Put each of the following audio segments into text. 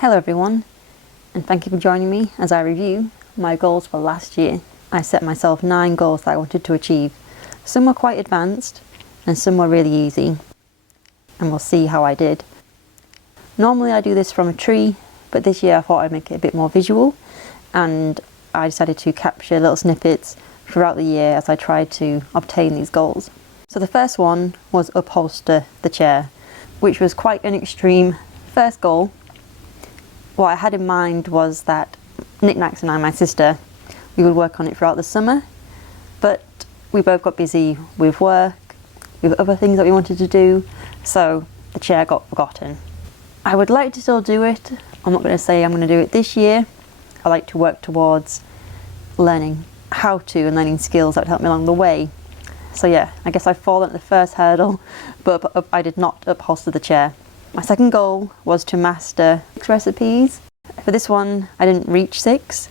Hello everyone, and thank you for joining me as I review my goals for last year. I set myself 9 goals that I wanted to achieve. Some were quite advanced and some were really easy, and we'll see how I did. Normally I do this from a tree, but this year I thought I'd make it a bit more visual, and I decided to capture little snippets throughout the year as I tried to obtain these goals. So the first one was upholster the chair, which was quite an extreme first goal. What I had in mind was that Nicnacs and I, my sister, we would work on it throughout the summer, but we both got busy with work, with other things that we wanted to do, so the chair got forgotten. I would like to still do it. I'm not going to say I'm going to do it this year. I like to work towards learning how to and learning skills that would help me along the way. So yeah, I guess I've fallen at the first hurdle, but I did not upholster the chair. My second goal was to master 6 recipes. For this one, I didn't reach 6,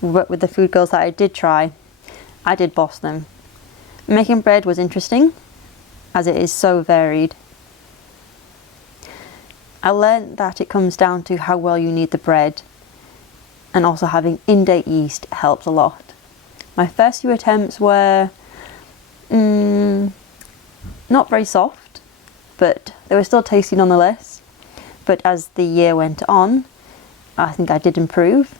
but with the food goals that I did try, I did boss them. Making bread was interesting, as it is so varied. I learned that it comes down to how well you knead the bread, and also having in-date yeast helps a lot. My first few attempts were not very soft, but they were still tasty nonetheless. But as the year went on, I think I did improve.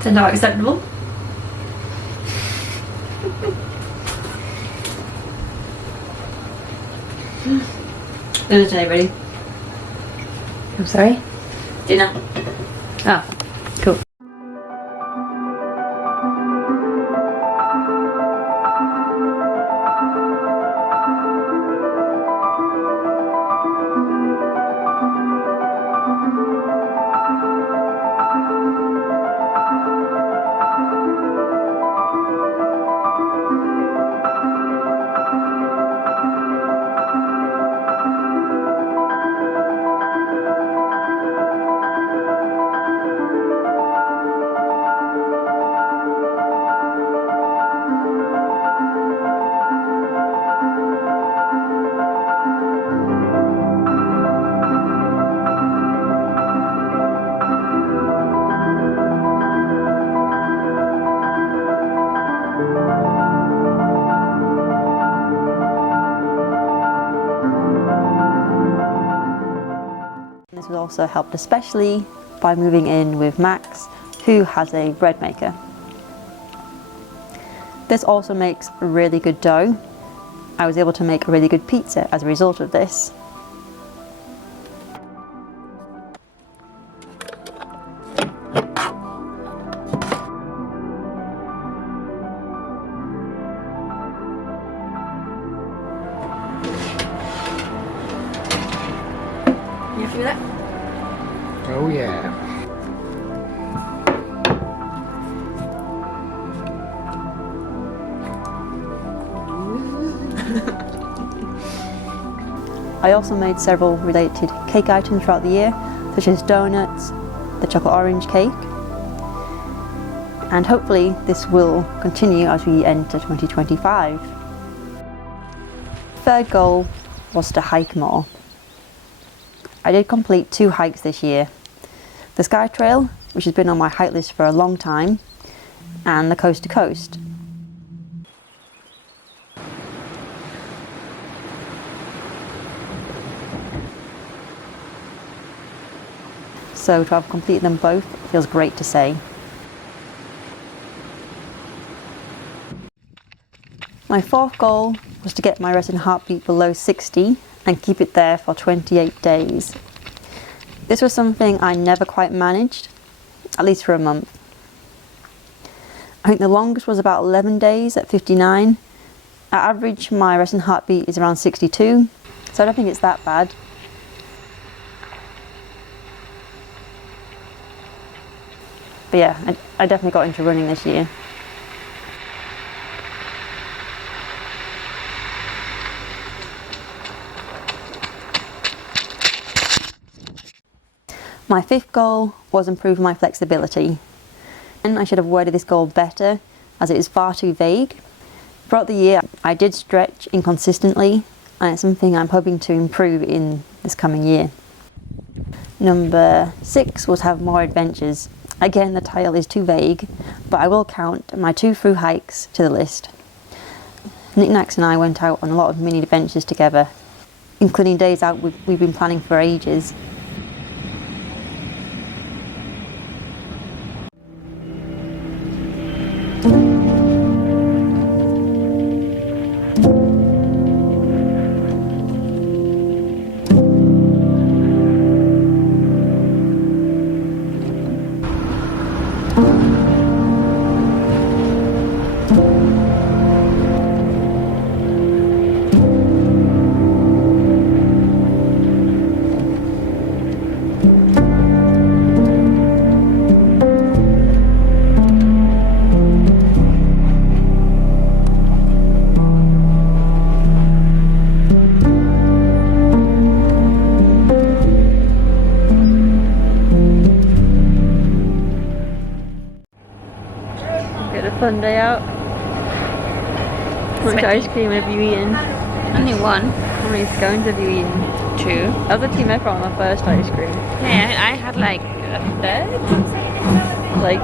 Turned out acceptable. Dinner today ready? I'm sorry? Dinner. Ah, cool. This was also helped especially by moving in with Max, who has a bread maker. This also makes really good dough. I was able to make a really good pizza as a result of this. You happy with that? Oh yeah. I also made several related cake items throughout the year, such as donuts, the chocolate orange cake, and hopefully this will continue as we enter 2025. Third goal was to hike more. I did complete 2 hikes this year. The Skye Trail, which has been on my hike list for a long time, and the Coast to Coast. So to have completed them both feels great to say. My fourth goal was to get my resting heartbeat below 60 and keep it there for 28 days. This was something I never quite managed, at least for a month. I think the longest was about 11 days at 59. At average, my resting heartbeat is around 62, so I don't think it's that bad. But yeah, I definitely got into running this year. My fifth goal was improve my flexibility. And I should have worded this goal better, as it is far too vague. Throughout the year, I did stretch inconsistently, and it's something I'm hoping to improve in this coming year. Number 6 was have more adventures. Again, the title is too vague, but I will count my 2 thru-hikes to the list. Nicnacs and I went out on a lot of mini adventures together, including days out we've been planning for ages. Fun day out. How much ice cream have you eaten? Only one. How many scones have you eaten? 2. That was a team effort on the first ice cream. Yeah, I had like a third. Like,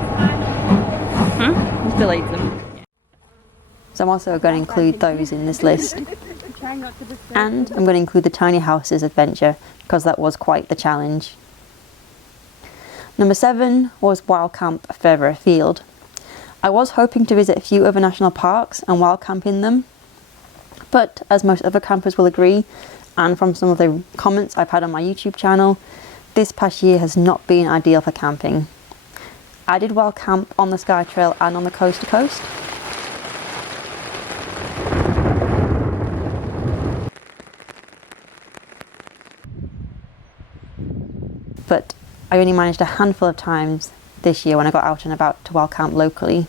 you still ate them. So I'm also going to include those in this list. And I'm going to include the tiny houses adventure, because that was quite the challenge. Number 7 was wild camp further afield. I was hoping to visit a few other national parks and wild camp in them, but as most other campers will agree, and from some of the comments I've had on my YouTube channel, this past year has not been ideal for camping. I did wild camp on the Skye Trail and on the coast to coast. But I only managed a handful of times this year when I got out and about to wild camp locally.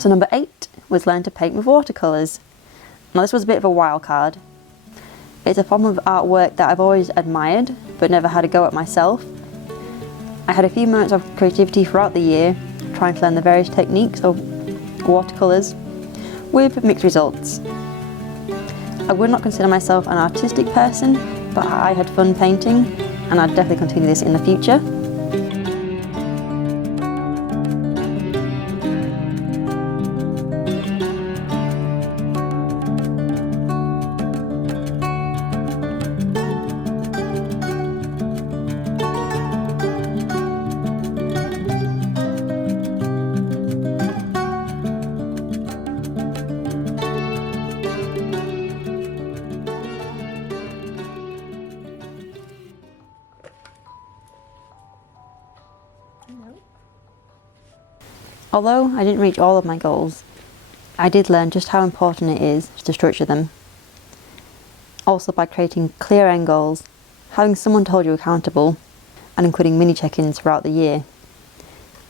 So number 8 was learn to paint with watercolours. Now this was a bit of a wild card. It's a form of artwork that I've always admired, but never had a go at myself. I had a few moments of creativity throughout the year, trying to learn the various techniques of watercolours, with mixed results. I would not consider myself an artistic person, but I had fun painting, and I'd definitely continue this in the future. Although I didn't reach all of my goals, I did learn just how important it is to structure them. Also by creating clear end goals, having someone to hold you accountable, and including mini check-ins throughout the year.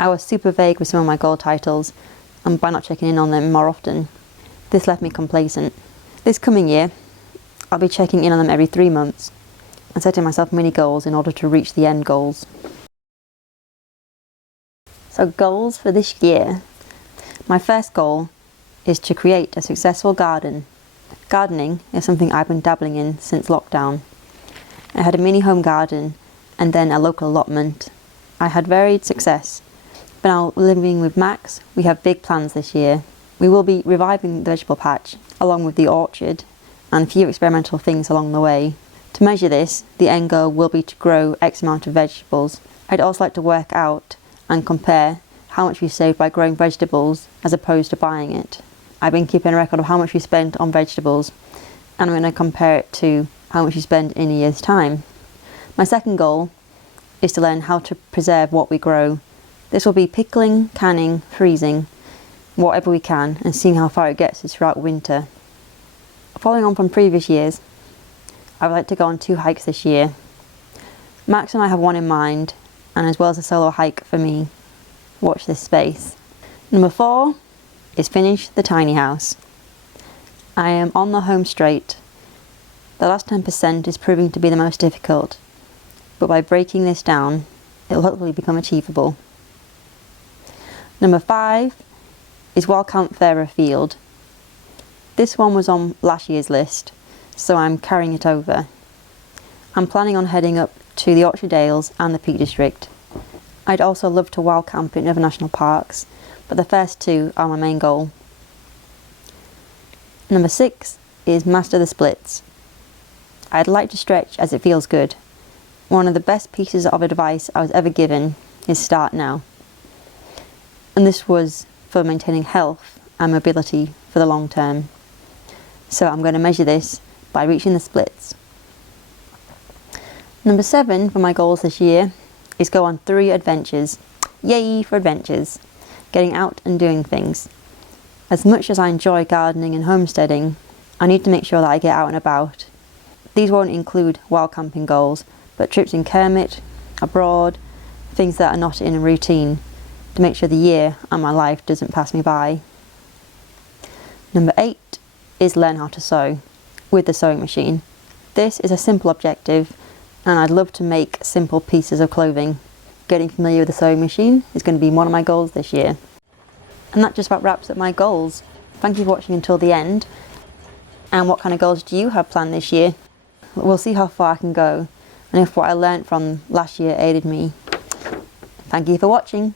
I was super vague with some of my goal titles, and by not checking in on them more often, this left me complacent. This coming year, I'll be checking in on them every 3 months, and setting myself mini goals in order to reach the end goals. So goals for this year. My first goal is to create a successful garden. Gardening is something I've been dabbling in since lockdown. I had a mini home garden and then a local allotment. I had varied success, but now living with Max, we have big plans this year. We will be reviving the vegetable patch along with the orchard and a few experimental things along the way. To measure this, the end goal will be to grow X amount of vegetables. I'd also like to work out and compare how much we saved by growing vegetables as opposed to buying it. I've been keeping a record of how much we spent on vegetables, and I'm going to compare it to how much we spend in a year's time. My second goal is to learn how to preserve what we grow. This will be pickling, canning, freezing, whatever we can, and seeing how far it gets us throughout winter. Following on from previous years, I would like to go on 2 hikes this year. Max and I have one in mind, and as well as a solo hike for me. Watch this space. Number 4 is finish the tiny house. I am on the home straight. The last 10% is proving to be the most difficult, but by breaking this down, it will hopefully become achievable. Number 5 is Wild Campfire Field. This one was on last year's list, so I'm carrying it over. I'm planning on heading up to the Orchard Dales and the Peak District. I'd also love to wild camp in other national parks, but the first 2 are my main goal. Number 6 is Master the Splits. I'd like to stretch as it feels good. One of the best pieces of advice I was ever given is start now. And this was for maintaining health and mobility for the long term. So I'm going to measure this by reaching the splits. Number 7 for my goals this year is go on 3 adventures. Yay for adventures! Getting out and doing things. As much as I enjoy gardening and homesteading, I need to make sure that I get out and about. These won't include wild camping goals, but trips in Kermit, abroad, things that are not in a routine, to make sure the year and my life doesn't pass me by. Number 8 is learn how to sew with the sewing machine. This is a simple objective, and I'd love to make simple pieces of clothing. Getting familiar with the sewing machine is going to be one of my goals this year. And that just about wraps up my goals. Thank you for watching until the end. And what kind of goals do you have planned this year? We'll see how far I can go, and if what I learnt from last year aided me. Thank you for watching.